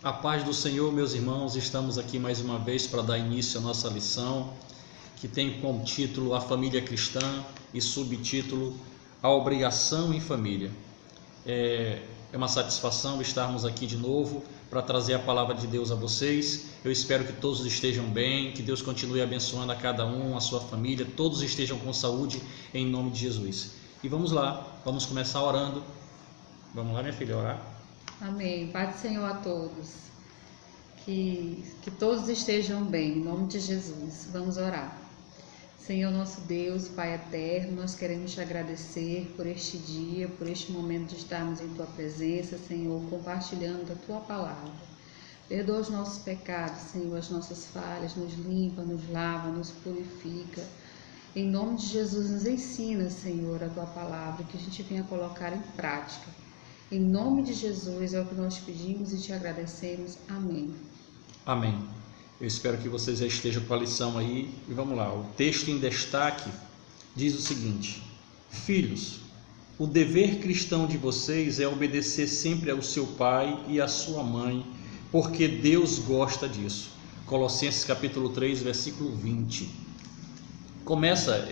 A paz do Senhor, meus irmãos, estamos aqui mais uma vez para dar início à nossa lição, que tem como título A Família Cristã e subtítulo A Obrigação em Família. É uma satisfação estarmos aqui de novo para trazer a palavra de Deus a vocês. Eu espero que todos estejam bem, que Deus continue abençoando a cada um, a sua família, todos estejam com saúde em nome de Jesus. E vamos lá, vamos começar orando. Vamos lá, minha filha, orar. Amém. Pai do Senhor a todos. Que todos estejam bem, em nome de Jesus. Vamos orar. Senhor nosso Deus, Pai eterno, nós queremos te agradecer por este dia, por este momento de estarmos em Tua presença, Senhor, compartilhando a Tua palavra. Perdoa os nossos pecados, Senhor, as nossas falhas, nos limpa, nos lava, nos purifica. Em nome de Jesus, nos ensina, Senhor, a Tua palavra, que a gente venha colocar em prática. Em nome de Jesus é o que nós pedimos e te agradecemos. Amém. Amém. Eu espero que vocês já estejam com a lição aí. E vamos lá. O texto em destaque diz o seguinte: Filhos, o dever cristão de vocês é obedecer sempre ao seu pai e à sua mãe, porque Deus gosta disso. Colossenses capítulo 3, versículo 20. Começa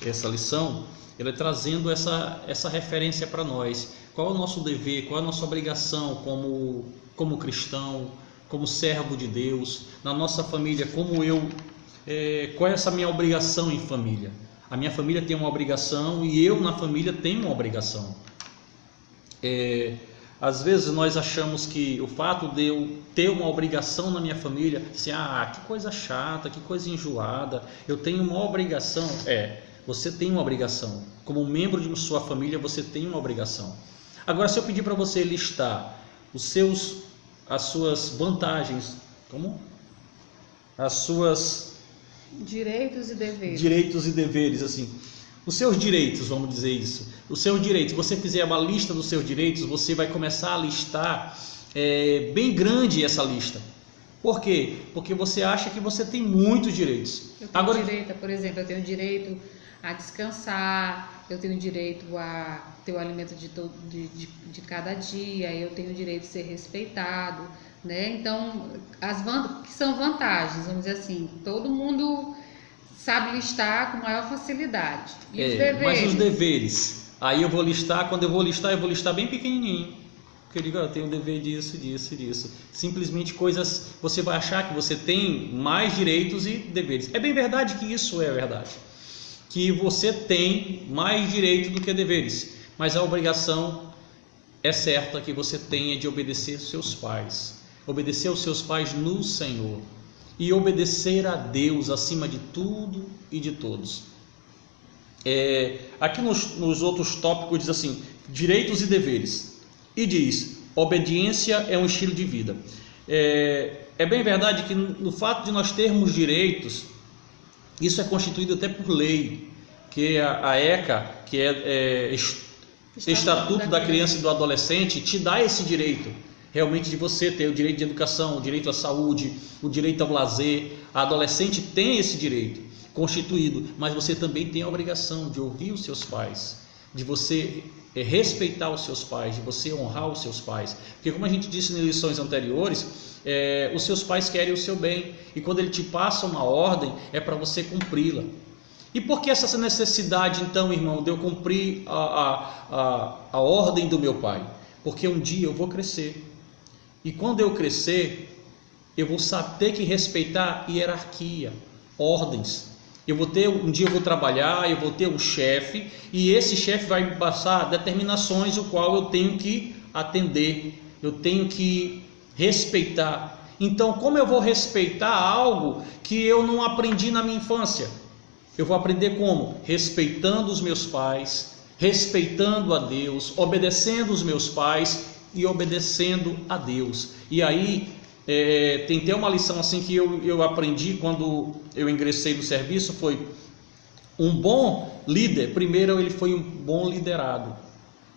essa lição ele trazendo essa referência para nós. Qual é o nosso dever, qual é a nossa obrigação como cristão, como servo de Deus, na nossa família, qual é essa minha obrigação em família? A minha família tem uma obrigação e eu na família tenho uma obrigação. Às vezes nós achamos que o fato de eu ter uma obrigação na minha família, assim, que coisa chata, que coisa enjoada, eu tenho uma obrigação. Você tem uma obrigação. Como membro de sua família, você tem uma obrigação. Agora, se eu pedir para você listar as suas vantagens, as suas direitos e deveres. Direitos e deveres, assim. Os seus direitos, vamos dizer isso. Os seus direitos. Se você fizer uma lista dos seus direitos, você vai começar a listar bem grande essa lista. Por quê? Porque você acha que você tem muitos direitos. Eu tenho direito, por exemplo, eu tenho direito a descansar, eu tenho direito a ter o alimento de cada dia, eu tenho direito de ser respeitado, né? Então, que são vantagens, vamos dizer assim, todo mundo sabe listar com maior facilidade. E os deveres? Mas os deveres, aí eu vou listar, quando eu vou listar bem pequenininho. Porque eu digo, eu tenho o dever disso, disso e disso. Simplesmente coisas, você vai achar que você tem mais direitos e deveres. É bem verdade que isso é verdade. Que você tem mais direito do que deveres, mas a obrigação é certa que você tenha de obedecer aos seus pais, obedecer aos seus pais no Senhor e obedecer a Deus acima de tudo e de todos. Aqui nos outros tópicos diz assim, direitos e deveres, e diz, obediência é um estilo de vida. É bem verdade que no fato de nós termos direitos, isso é constituído até por lei, que a ECA, que é Estatuto da Criança e do Adolescente, te dá esse direito, realmente de você ter o direito de educação, o direito à saúde, o direito ao lazer. A adolescente tem esse direito constituído, mas você também tem a obrigação de ouvir os seus pais, de você respeitar os seus pais, de você honrar os seus pais, porque como a gente disse nas lições anteriores, os seus pais querem o seu bem, e quando ele te passa uma ordem, é para você cumpri-la. E por que essa necessidade então, irmão, de eu cumprir a ordem do meu pai? Porque um dia eu vou crescer, e quando eu crescer, eu vou ter que respeitar hierarquia, ordens. Um dia eu vou trabalhar, eu vou ter um chefe, e esse chefe vai me passar determinações o qual eu tenho que atender, eu tenho que respeitar. Então, como eu vou respeitar algo que eu não aprendi na minha infância? Eu vou aprender como? Respeitando os meus pais, respeitando a Deus, obedecendo os meus pais e obedecendo a Deus. E aí, tem até uma lição assim que eu aprendi quando eu ingressei no serviço, foi um bom líder, primeiro ele foi um bom liderado.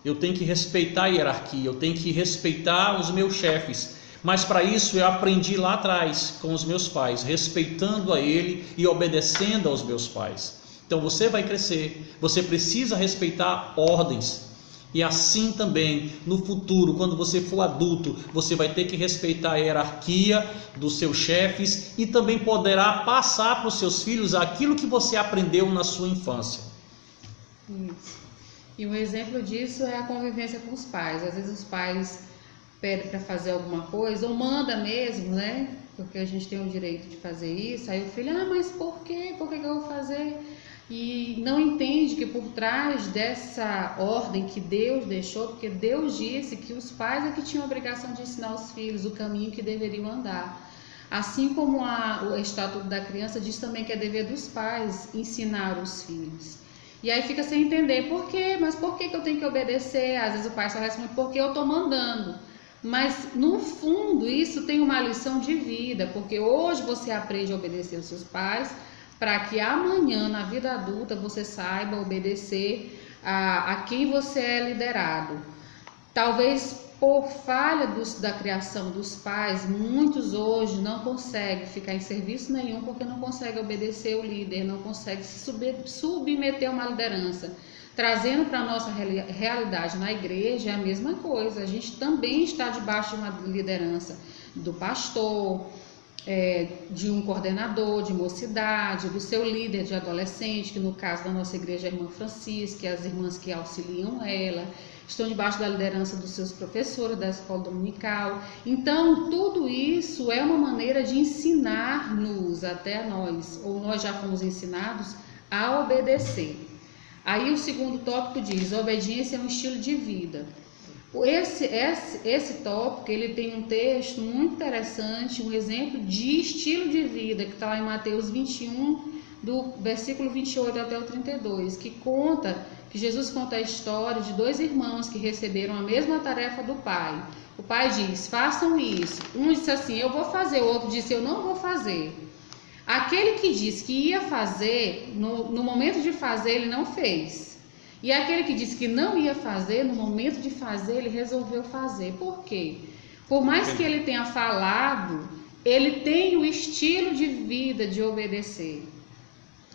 Eu tenho que respeitar a hierarquia, eu tenho que respeitar os meus chefes. Mas para isso eu aprendi lá atrás com os meus pais, respeitando a ele e obedecendo aos meus pais. Então você vai crescer, você precisa respeitar ordens. E assim também, no futuro, quando você for adulto, você vai ter que respeitar a hierarquia dos seus chefes e também poderá passar para os seus filhos aquilo que você aprendeu na sua infância. Isso. E um exemplo disso é a convivência com os pais. Às vezes os pais pedem para fazer alguma coisa, ou manda mesmo, né? Porque a gente tem o direito de fazer isso. Aí o filho, mas por quê? Por que eu vou fazer? E não entende que por trás dessa ordem que Deus deixou, porque Deus disse que os pais é que tinham a obrigação de ensinar os filhos o caminho que deveriam andar. Assim como o Estatuto da Criança diz também que é dever dos pais ensinar os filhos. E aí fica sem entender por quê, mas por que eu tenho que obedecer? Às vezes o pai só responde porque eu estou mandando. Mas no fundo isso tem uma lição de vida, porque hoje você aprende a obedecer aos seus pais, para que amanhã na vida adulta você saiba obedecer a quem você é liderado. Talvez por falha da criação dos pais, muitos hoje não conseguem ficar em serviço nenhum porque não conseguem obedecer o líder, não conseguem se submeter a uma liderança. Trazendo para a nossa realidade na igreja é a mesma coisa, a gente também está debaixo de uma liderança do pastor, de um coordenador de mocidade, do seu líder de adolescente, que no caso da nossa igreja é a irmã Francisca, e as irmãs que auxiliam ela, estão debaixo da liderança dos seus professores da escola dominical. Então, tudo isso é uma maneira de ensinar-nos até a nós, ou nós já fomos ensinados a obedecer. Aí o segundo tópico diz, obediência é um estilo de vida. Esse tópico, ele tem um texto muito interessante, um exemplo de estilo de vida, que está lá em Mateus 21, do versículo 28 até o 32, que Jesus conta a história de dois irmãos que receberam a mesma tarefa do pai. O pai diz, façam isso. Um disse assim, eu vou fazer, o outro disse, eu não vou fazer. Aquele que disse que ia fazer, no momento de fazer, ele não fez. E aquele que disse que não ia fazer, no momento de fazer, ele resolveu fazer. Por quê? Por mais que ele tenha falado, ele tem o estilo de vida de obedecer.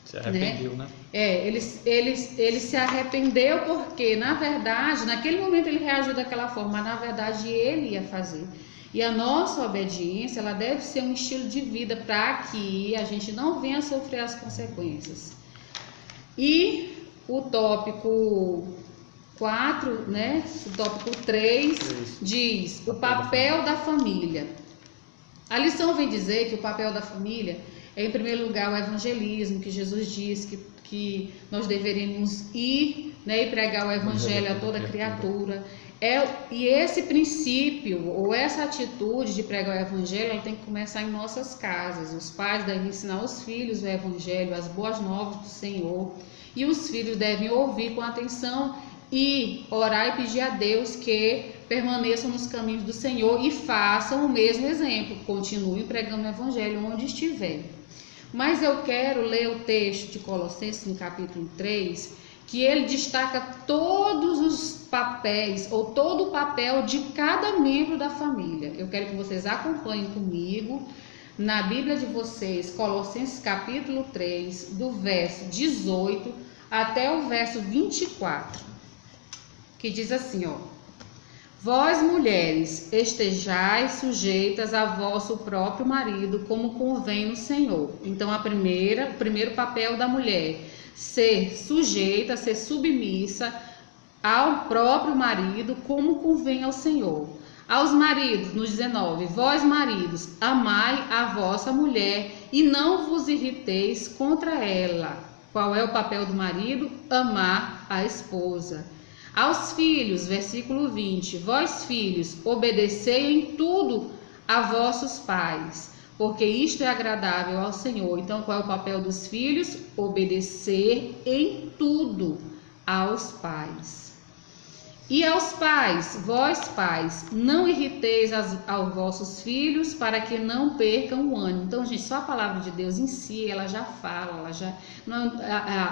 Se arrependeu, né? Ele se arrependeu porque, na verdade, naquele momento ele reagiu daquela forma, mas na verdade ele ia fazer. E a nossa obediência, ela deve ser um estilo de vida para que a gente não venha sofrer as consequências. E o tópico 4, né? O tópico 3 diz o papel da família. A lição vem dizer que o papel da família é, em primeiro lugar, o evangelismo, que Jesus diz que nós deveríamos ir, né, e pregar o evangelho a toda criatura. E esse princípio, ou essa atitude de pregar o evangelho, ela tem que começar em nossas casas. Os pais devem ensinar os filhos o evangelho, as boas novas do Senhor. E os filhos devem ouvir com atenção e orar e pedir a Deus que permaneçam nos caminhos do Senhor e façam o mesmo exemplo, continuem pregando o evangelho onde estiver. Mas eu quero ler o texto de Colossenses no capítulo 3, que ele destaca todos os papéis, ou todo o papel de cada membro da família. Eu quero que vocês acompanhem comigo na Bíblia de vocês, Colossenses capítulo 3, do verso 18 até o verso 24, que diz assim, Vós, mulheres, estejais sujeitas a vosso próprio marido, como convém no Senhor. Então, o primeiro papel da mulher, ser sujeita, ser submissa ao próprio marido, como convém ao Senhor. Aos maridos, no 19, vós, maridos, amai a vossa mulher e não vos irriteis contra ela. Qual é o papel do marido? Amar a esposa. Aos filhos, versículo 20, vós filhos, obedecei em tudo a vossos pais, porque isto é agradável ao Senhor. Então, qual é o papel dos filhos? Obedecer em tudo aos pais. E aos pais, vós pais, não irriteis aos vossos filhos, para que não percam o ânimo. Então, gente, só a palavra de Deus em si, ela já fala,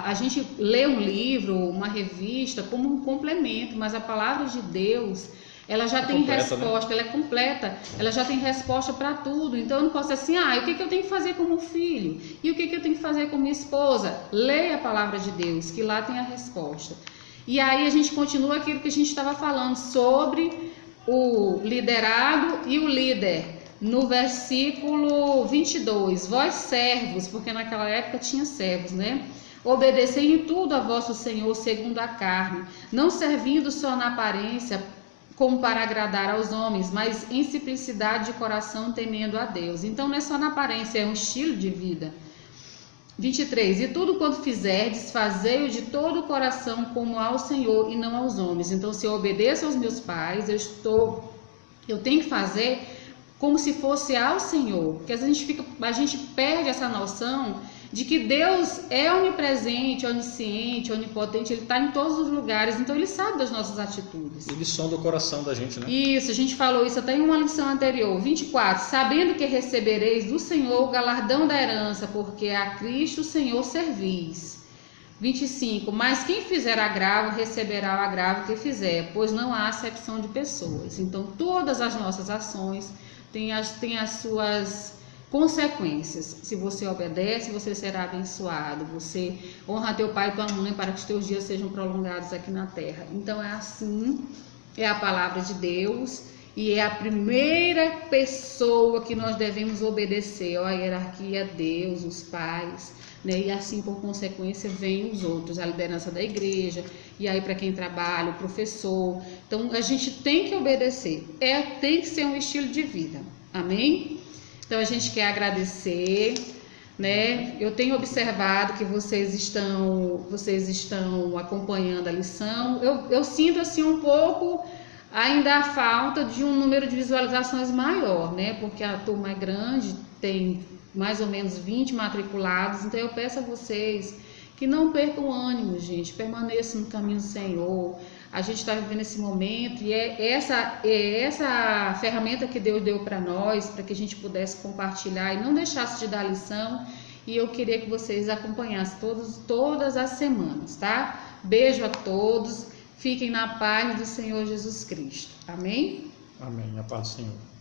a gente lê um livro, uma revista como um complemento, mas a palavra de Deus, ela já tem resposta, né? Ela é completa, ela já tem resposta para tudo. Então, eu não posso dizer assim, o que eu tenho que fazer como filho? E o que eu tenho que fazer como esposa? Leia a palavra de Deus, que lá tem a resposta. E aí a gente continua aquilo que a gente estava falando sobre o liderado e o líder. No versículo 22, vós servos, porque naquela época tinha servos, né? Obedecei em tudo a vosso Senhor segundo a carne, não servindo só na aparência como para agradar aos homens, mas em simplicidade de coração temendo a Deus. Então não é só na aparência, é um estilo de vida. 23, e tudo quanto fizerdes, fazei-o de todo o coração como ao Senhor e não aos homens. Então se eu obedeço aos meus pais, eu tenho que fazer como se fosse ao Senhor, porque às vezes a gente perde essa noção de que Deus é onipresente, onisciente, onipotente, Ele está em todos os lugares, então Ele sabe das nossas atitudes. Ele sonda o coração da gente, né? Isso, a gente falou isso até em uma lição anterior. 24, sabendo que recebereis do Senhor o galardão da herança, porque a Cristo o Senhor servis. 25, mas quem fizer agravo receberá o agravo que fizer, pois não há acepção de pessoas. Então todas as nossas ações têm as suas consequências. Se você obedece, você será abençoado. Você honra teu pai e tua mãe para que os teus dias sejam prolongados aqui na terra. Então é assim, é a palavra de Deus e é a primeira pessoa que nós devemos obedecer. A hierarquia, Deus, os pais, né? E assim por consequência vem os outros, a liderança da igreja, e aí para quem trabalha, o professor. Então a gente tem que obedecer, tem que ser um estilo de vida. Amém? Então a gente quer agradecer, né? Eu tenho observado que vocês estão acompanhando a lição. Eu sinto assim um pouco ainda a falta de um número de visualizações maior, né? Porque a turma é grande, tem mais ou menos 20 matriculados. Então eu peço a vocês que não percam o ânimo, gente, permaneçam no caminho do Senhor. A gente está vivendo esse momento e é essa ferramenta que Deus deu para nós, para que a gente pudesse compartilhar e não deixasse de dar lição. E eu queria que vocês acompanhassem todas as semanas, tá? Beijo a todos, fiquem na paz do Senhor Jesus Cristo. Amém? Amém, a paz do Senhor.